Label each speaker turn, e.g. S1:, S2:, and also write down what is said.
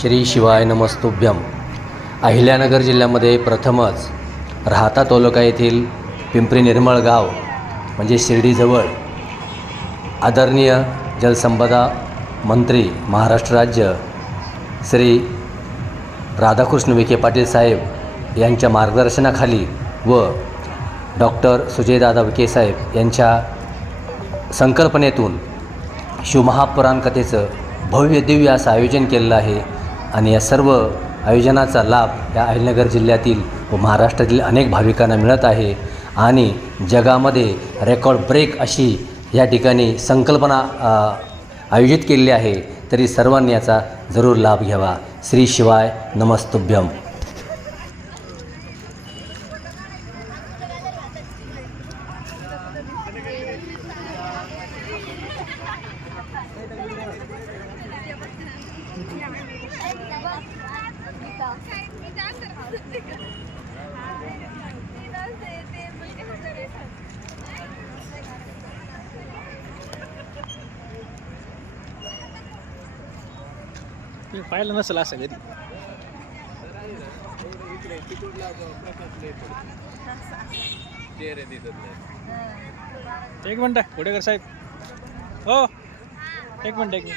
S1: श्री शिवाय नमस्तुभ्यम. अहिल्यानगर जिल्ह्यामध्ये प्रथमच राहता तालुका येथील पिंपरी निर्मळ गाव म्हणजे शिर्डीजवळ आदरणीय जलसंपदा मंत्री महाराष्ट्र राज्य श्री राधाकृष्ण विखे पाटील साहेब यांच्या मार्गदर्शनाखाली व डॉक्टर सुजयदादा विखे साहेब यांच्या संकल्पनेतून शिवमहापुराण कथेचं भव्य दिव्य असं आयोजन केलेलं आहे. आणि या सर्व आयोजनाचा लाभ या अहिलनगर जिल्ह्यातील व महाराष्ट्रातील अनेक भाविकांना मिळत आहे. आणि जगामध्ये रेकॉर्ड ब्रेक अशी या ठिकाणी संकल्पना आयोजित केलेली आहे. तरी सर्वांनी याचा जरूर लाभ घ्यावा. श्री शिवाय नमस्तुभ्यम.
S2: पाहिलं नसेल असं घरी. एक मिनटं पुढेकर साहेब. हो एक मिनटं एक मिनिट.